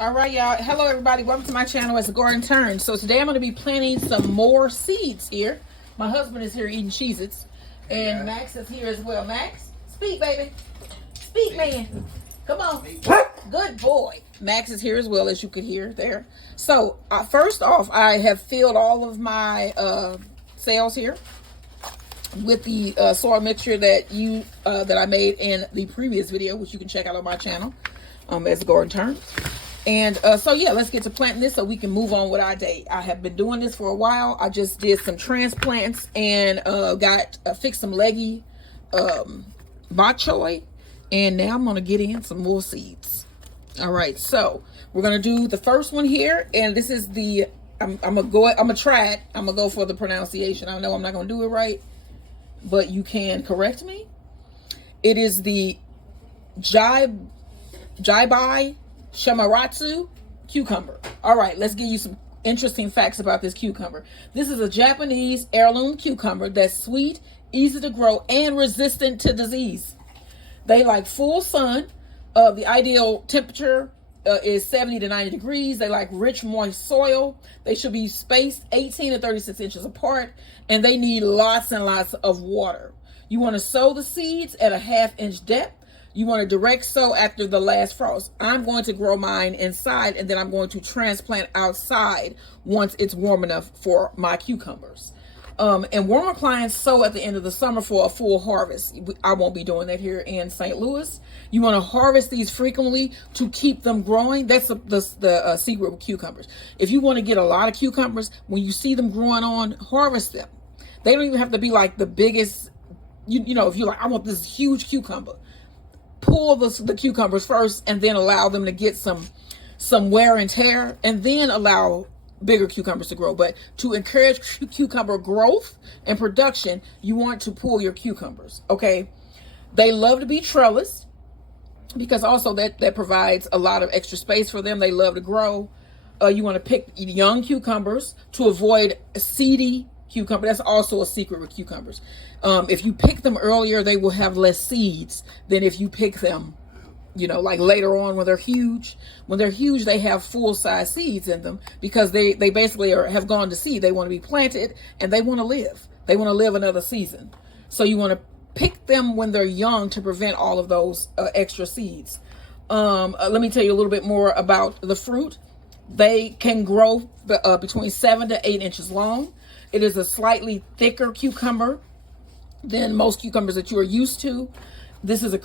All right, y'all. Hello, everybody. Welcome to my channel as the Garden Turns. So today I'm going to be planting some more seeds here. My husband is here eating Cheez-Its. And Max is here as well. Max, speak, baby. Speak, man. Come on. Good boy. Max is here as well, as you could hear there. So first off, I have filled all of my cells here with the soil mixture that I made in the previous video, which you can check out on my channel as the Garden Turns. And so yeah, let's get to planting this so we can move on with our day. I have been doing this for a while. I just did some transplants and fixed some leggy bok choy, and now I'm gonna get in some more seeds. All right, so we're gonna do the first one here, and this is the I'm gonna try it. I'm gonna go for the pronunciation. I know I'm not gonna do it right, but you can correct me. It is the Jaibai Shamaratsu cucumber. All right, let's give you some interesting facts about this cucumber. This is a Japanese heirloom cucumber that's sweet, easy to grow, and resistant to disease. They like full sun. The ideal temperature is 70 to 90 degrees. They like rich, moist soil. They should be spaced 18 to 36 inches apart, and they need lots and lots of water. You want to sow the seeds at a 1/2 inch depth. You want to direct sow after the last frost. I'm going to grow mine inside, and then I'm going to transplant outside once it's warm enough for my cucumbers. And warmer clients sow at the end of the summer for a full harvest. I won't be doing that here in St. Louis. You want to harvest these frequently to keep them growing. That's the secret with cucumbers. If you want to get a lot of cucumbers, when you see them growing on, harvest them. They don't even have to be like the biggest, you know, if you're like, I want this huge cucumber. Pull the cucumbers first and then allow them to get some wear and tear, and then allow bigger cucumbers to grow. But to encourage cucumber growth and production, you want to pull your cucumbers, okay? They love to be trellised because also that provides a lot of extra space for them. They love to grow. You want to pick young cucumbers to avoid seedy cucumber. That's also a secret with cucumbers. If you pick them earlier, they will have less seeds than if you pick them, you know, like later on when they're huge. When they're huge, they have full-size seeds in them because they basically have gone to seed. They want to be planted and they want to live. They want to live another season. So you want to pick them when they're young to prevent all of those extra seeds. Let me tell you a little bit more about the fruit. They can grow between 7 to 8 inches long. It is a slightly thicker cucumber than most cucumbers that you are used to. This is it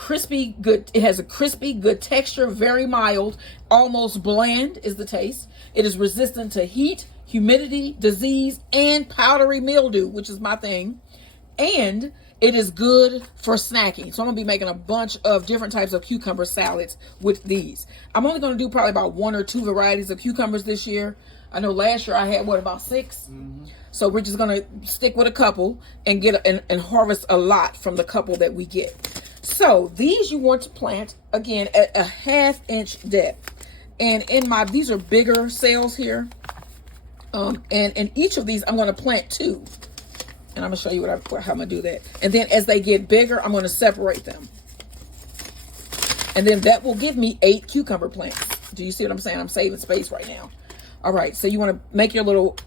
has a crispy, good texture, very mild, almost bland is the taste. It is resistant to heat, humidity, disease, and powdery mildew, which is my thing. And it is good for snacking. So I'm gonna be making a bunch of different types of cucumber salads with these. I'm only gonna do probably about 1 or 2 varieties of cucumbers this year. I know last year I had about 6. Mm-hmm. So we're just gonna stick with a couple and get and harvest a lot from the couple that we get. So these you want to plant again at a 1/2 inch depth. And these are bigger cells here. And in each of these I'm gonna plant 2. And I'm gonna show you how I'm gonna do that. And then as they get bigger, I'm gonna separate them. And then that will give me 8 cucumber plants. Do you see what I'm saying? I'm saving space right now. All right, so you want to make your little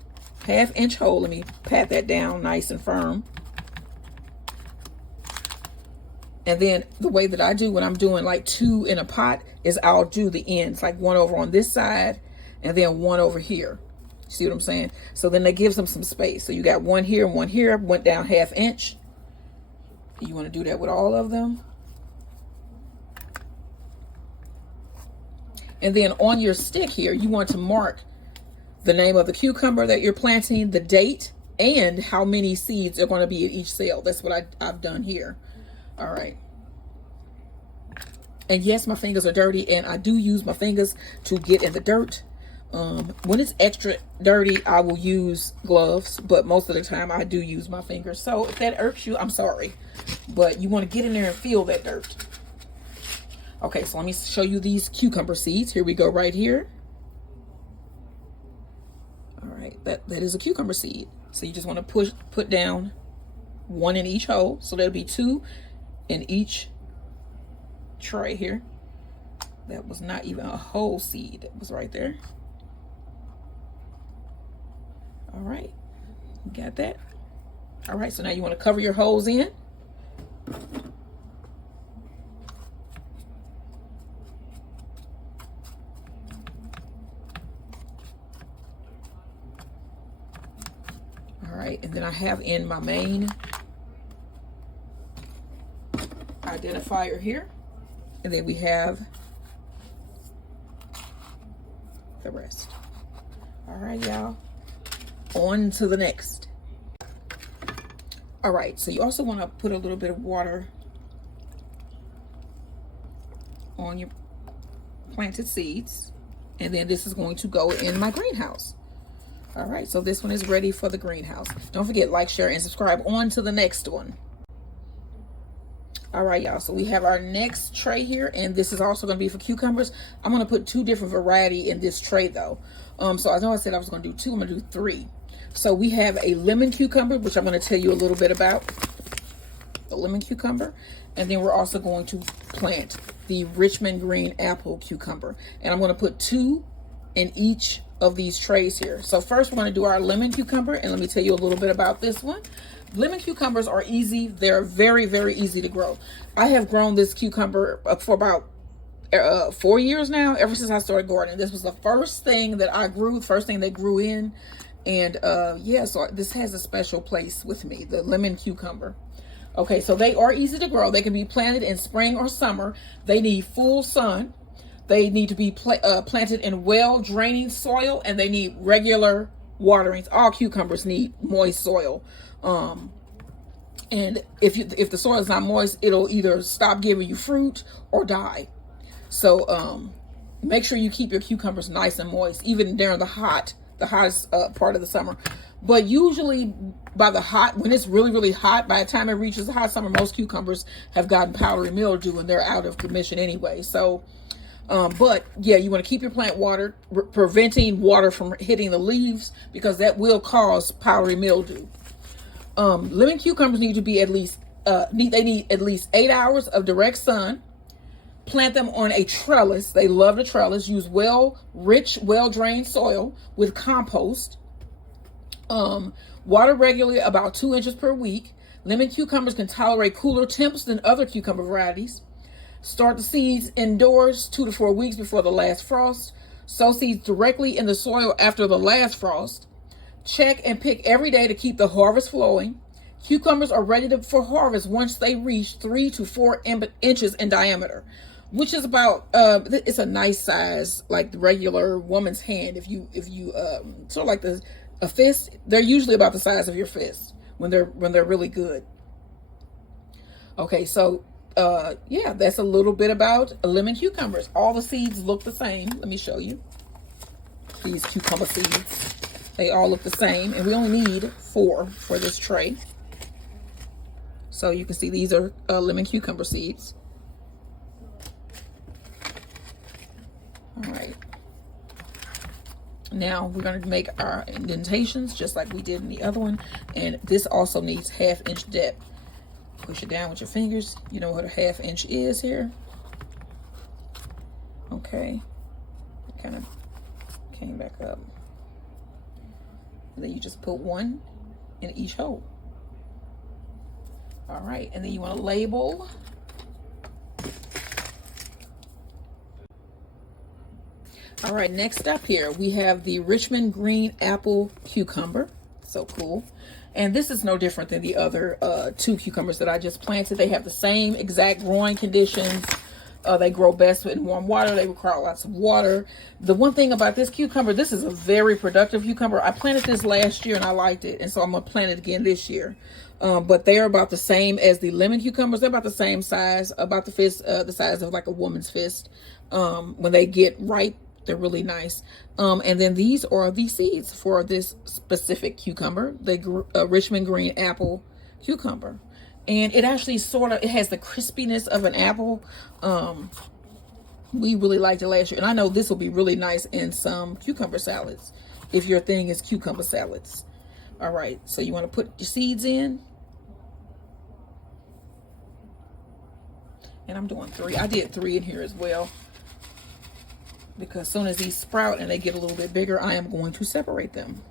1/2 inch hole. Let me pat that down nice and firm. And then the way that I do when I'm doing like 2 in a pot is I'll do the ends, like 1 over on this side and then 1 over here. See what I'm saying? So then that gives them some space. So you got 1 here and 1 here, went down 1/2 inch. You want to do that with all of them. And then on your stick here, you want to mark the name of the cucumber that you're planting, the date, and how many seeds are going to be in each cell. That's what I've done here. All right. And yes, my fingers are dirty, and I do use my fingers to get in the dirt. When it's extra dirty, I will use gloves, but most of the time I do use my fingers. So if that irks you, I'm sorry. But you want to get in there and feel that dirt. Okay, so let me show you these cucumber seeds. Here we go right here. All right, that is a cucumber seed. So you just want to put down 1 in each hole. So there'll be 2 in each tray here. That was not even a whole seed. It was right there. All right, you got that? All right, so now you want to cover your holes in. All right, and then I have in my main identifier here, and then we have the rest. All right, y'all, on to the next. All right, so you also want to put a little bit of water on your planted seeds, and then this is going to go in my greenhouse. All right, so this one is ready for the greenhouse. Don't forget, like, share, and subscribe. On to the next one. All right, y'all, so we have our next tray here, and this is also going to be for cucumbers. I'm going to put 2 different variety in this tray, though. So I know I said I was going to do 2. I'm going to do 3. So we have a lemon cucumber, which I'm going to tell you a little bit about. The lemon cucumber. And then we're also going to plant the Richmond green apple cucumber. And I'm going to put 2 in each of these trays here. So first we're going to do our lemon cucumber, and let me tell you a little bit about this one. Lemon cucumbers are easy. They're very, very easy to grow. I have grown this cucumber for about 4 years now, ever since I started gardening. This was the first thing that I grew, the first thing that grew in. And yeah, so this has a special place with me, the lemon cucumber. Okay, so they are easy to grow. They can be planted in spring or summer. They need full sun. They need to be planted in well-draining soil, and they need regular waterings. All cucumbers need moist soil. And if the soil is not moist, it'll either stop giving you fruit or die. So make sure you keep your cucumbers nice and moist, even during the hottest part of the summer. But usually when it's really, really hot, by the time it reaches the hot summer, most cucumbers have gotten powdery mildew and they're out of commission anyway. So, but yeah, you want to keep your plant watered, preventing water from hitting the leaves, because that will cause powdery mildew. Lemon cucumbers need to be at least, they need at least 8 hours of direct sun. Plant them on a trellis. They love the trellis. Use rich, well-drained soil with compost. Water regularly, about 2 inches per week. Lemon cucumbers can tolerate cooler temps than other cucumber varieties. Start the seeds indoors 2 to 4 weeks before the last frost. Sow seeds directly in the soil after the last frost. Check and pick every day to keep the harvest flowing. Cucumbers are ready for harvest once they reach 3 to 4 inches in diameter, which is about it's a nice size, like the regular woman's hand. If you sort of like a fist, they're usually about the size of your fist when they're really good. Okay, so yeah, that's a little bit about lemon cucumbers. All the seeds look the same. Let me show you these cucumber seeds. They all look the same, and we only need 4 for this tray. So you can see these are lemon cucumber seeds. All right. Now we're going to make our indentations just like we did in the other one. And this also needs 1/2 inch depth. Push it down with your fingers. You know what a 1/2 inch is here. Okay. It kind of came back up. And then you just put 1 in each hole. All right. And then you want to label. All right, next up here, we have the Richmond green apple cucumber. So cool. And this is no different than the other 2 cucumbers that I just planted. They have the same exact growing conditions. They grow best in warm water. They require lots of water. The one thing about this cucumber, this is a very productive cucumber. I planted this last year and I liked it. And so I'm going to plant it again this year. But they are about the same as the lemon cucumbers. They're about the same size, about the fist, the size of like a woman's fist. When they get ripe, they're really nice. And then these are the seeds for this specific cucumber, the Richmond green apple cucumber. And it actually it has the crispiness of an apple. We really liked it last year. And I know this will be really nice in some cucumber salads, if your thing is cucumber salads. All right, so you want to put your seeds in. And I'm doing 3. I did 3 in here as well. because as soon as these sprout and they get a little bit bigger, I am going to separate them.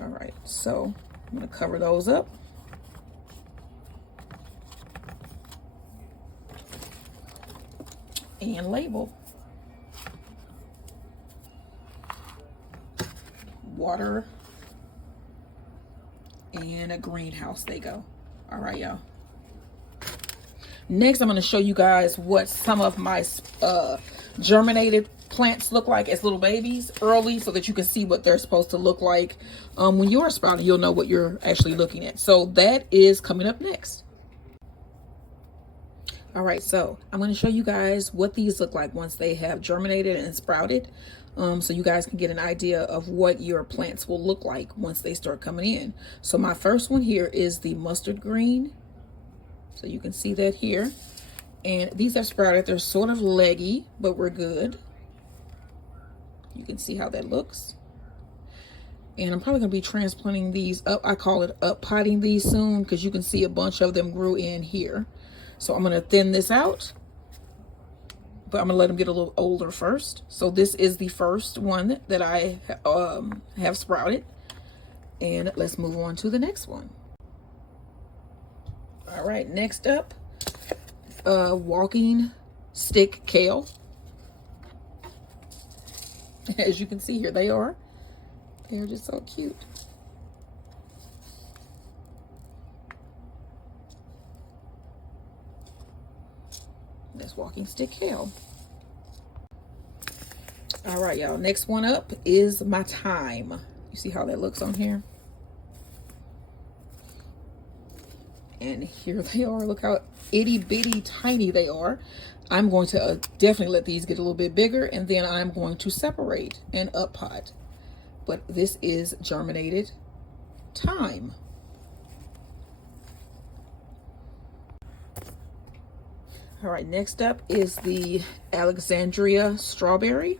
All right, so I'm going to cover those up. And label. Water and a greenhouse they go. All right, y'all. Next, I'm going to show you guys what some of my germinated plants look like as little babies early, so that you can see what they're supposed to look like when you are sprouting. You'll know what you're actually looking at. So that is coming up next. All right, so I'm going to show you guys what these look like once they have germinated and sprouted, so you guys can get an idea of what your plants will look like once they start coming in. So my first one here is the mustard green. So you can see that here. And these have sprouted. They're sort of leggy, but we're good. You can see how that looks. And I'm probably going to be transplanting these up. I call it up potting these soon, because you can see a bunch of them grew in here. So I'm going to thin this out, but I'm going to let them get a little older first. So this is the first one that I have sprouted. And let's move on to the next one. All right, next up, walking stick kale. As you can see here, they are. They're just so cute. That's walking stick kale. All right, y'all. Next one up is my thyme. You see how that looks on here? And here they are. Look how itty bitty tiny they are. I'm going to definitely let these get a little bit bigger, and then I'm going to separate and up pot. But this is germinated thyme. All right, next up is the Alexandria strawberry.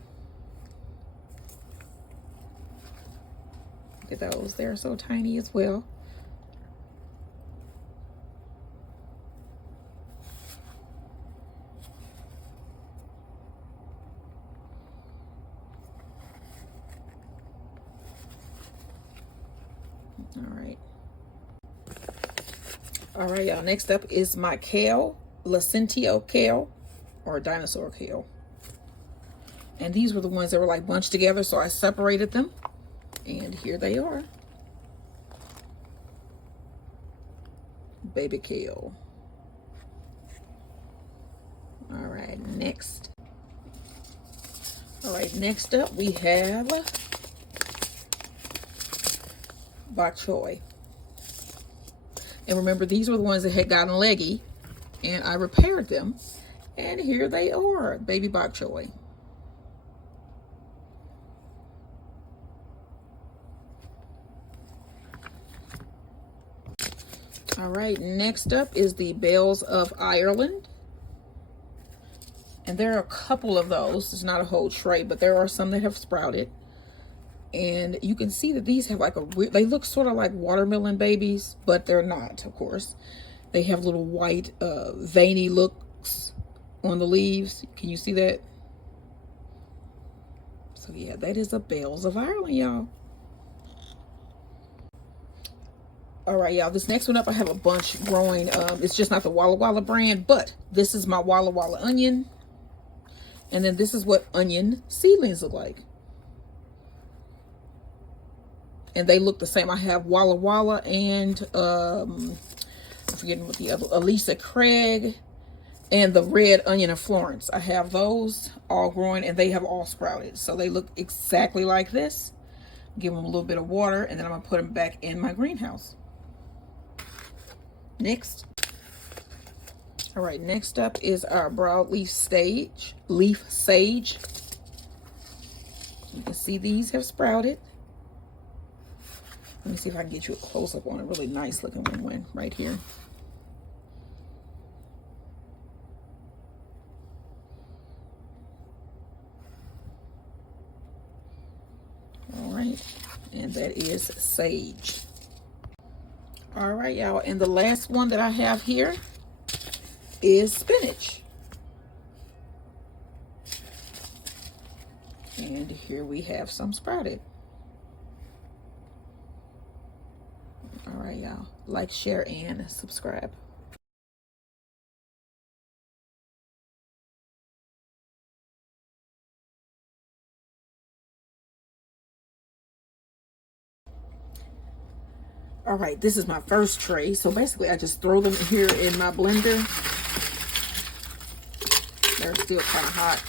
Look at those, they're so tiny as well. All right, y'all. Next up is my kale, Lacentio kale, or dinosaur kale. And these were the ones that were like bunched together, so I separated them. And here they are. Baby kale. All right, next. All right, next up we have bok choy. And remember, these were the ones that had gotten leggy, and I repaired them. And here they are, baby bok choy. All right, next up is the Bells of Ireland. And there are a couple of those. It's not a whole tray, but there are some that have sprouted. And you can see that these have like a weird, they look sort of like watermelon babies, but they're not, of course. They have little white, veiny looks on the leaves. Can you see that? So yeah, that is the Bells of Ireland, y'all. All right, y'all, this next one up, I have a bunch growing. It's just not the Walla Walla brand, but this is my Walla Walla onion. And then this is what onion seedlings look like. And they look the same. I have Walla Walla and I'm forgetting what the other, Elisa Craig, and the red onion of Florence. I have those all growing, and they have all sprouted. So they look exactly like this. Give them a little bit of water, and then I'm gonna put them back in my greenhouse. Next. All right, next up is our broadleaf leaf sage. You can see these have sprouted. Let me see if I can get you a close-up on a really nice looking one right here. All right, and that is sage. All right, y'all, and the last one that I have here is spinach. And here we have some sprouted. All right, y'all. Like, share, and subscribe. All right, this is my first tray. So basically, I just throw them here in my blender. They're still kind of hot.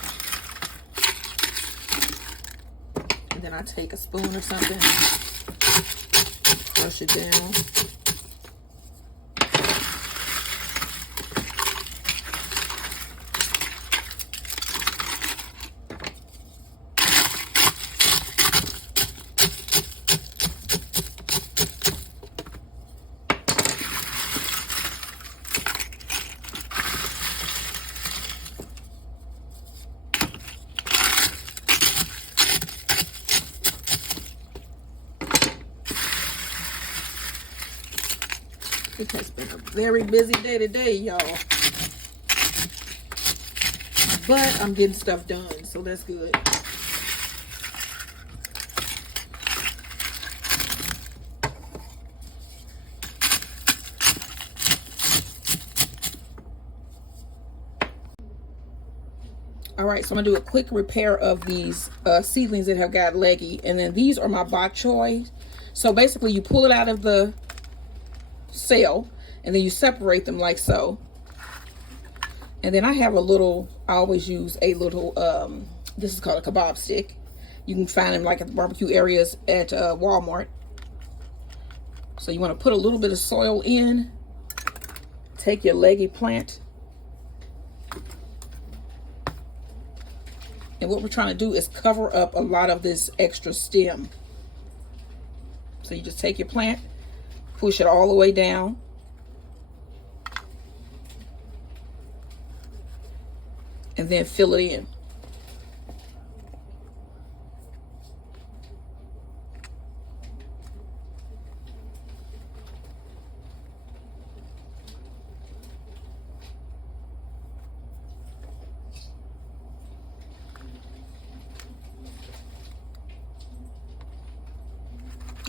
And then I take a spoon or something, brush it down. It has been a very busy day today, y'all. But I'm getting stuff done, so that's good. All right, so I'm gonna do a quick repair of these seedlings that have got leggy. And then these are my bok choy. So basically you pull it out of the cell and then you separate them like so. And then I have a little, I always use a little, this is called a kebab stick. You can find them like at the barbecue areas at Walmart. So you want to put a little bit of soil in, take your leggy plant. And what we're trying to do is cover up a lot of this extra stem. So you just take your plant, push it all the way down. And then fill it in.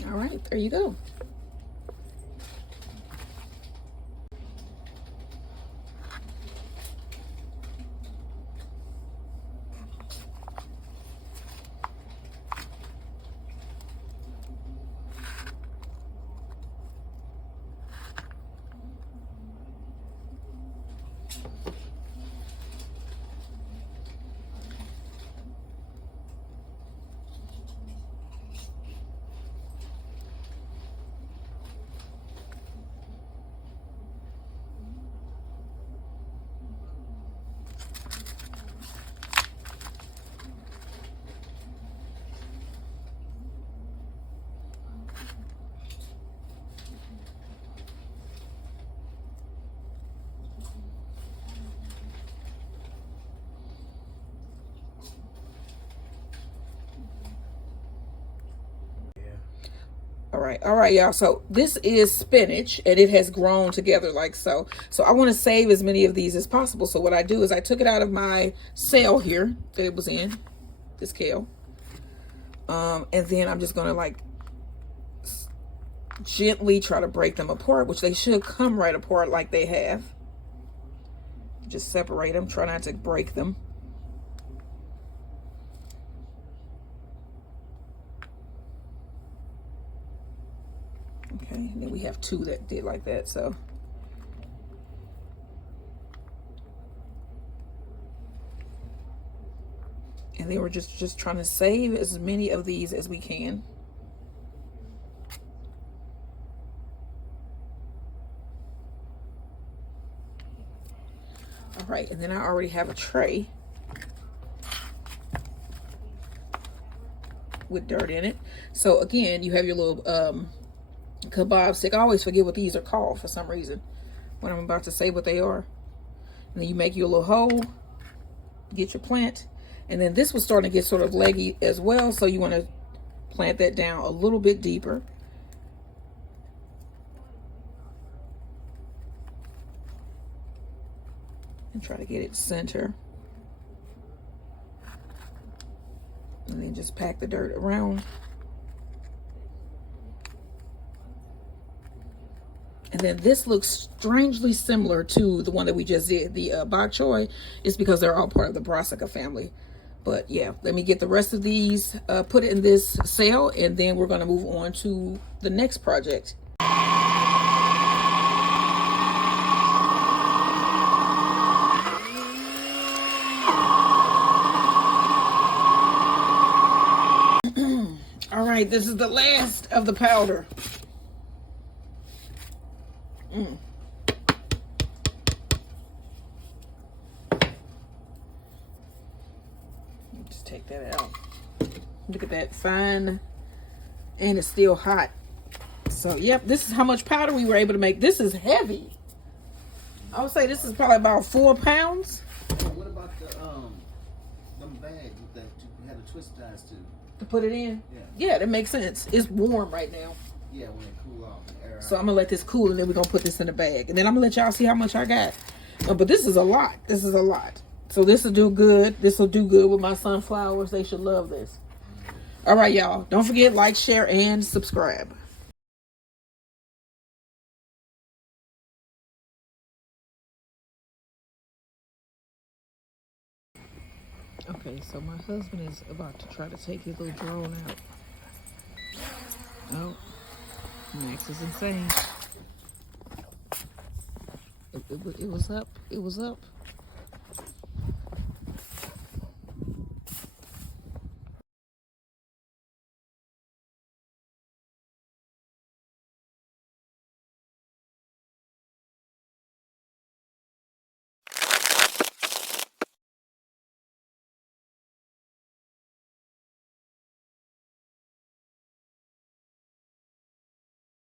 All right, there you go. All right, y'all. So this is spinach and it has grown together like so. So I want to save as many of these as possible. So what I do is I took it out of my cell here that it was in, this kale. And then I'm just going to like gently try to break them apart, which they should come right apart like they have. Just separate them, try not to break them. Okay, and then we have two that did like that, so. And then we're just trying to save as many of these as we can. All right, and then I already have a tray with dirt in it. So again, you have your little kebab stick. I always forget what these are called for some reason when I'm about to say what they are. And then you make your little hole, get your plant. And then this was starting to get sort of leggy as well, so you want to plant that down a little bit deeper. And try to get it center. And and then just pack the dirt around. And then this looks strangely similar to the one that we just did, the bok choy. It's because they're all part of the brassica family. But yeah, let me get the rest of these, put it in this sale, and then we're gonna move on to the next project. All right, this is the last of the powder. Just take that out. Look at that, fine, and it's still hot. So yep, this is how much powder we were able to make. This is heavy. I would say this is probably about 4 pounds. What about the them bags that you had to twist ties to put it in? Yeah, that makes sense. It's warm right now. Yeah, when it cool off and air So out. I'm gonna let this cool, and then we're gonna put this in a bag, and then I'm gonna let y'all see how much I got. But this is a lot. This is a lot. So this will do good. This will do good with my sunflowers. They should love this. All right, y'all. Don't forget, like, share, and subscribe. Okay, so my husband is about to try to take his little drone out. Oh, Max is insane. It was up. It was up.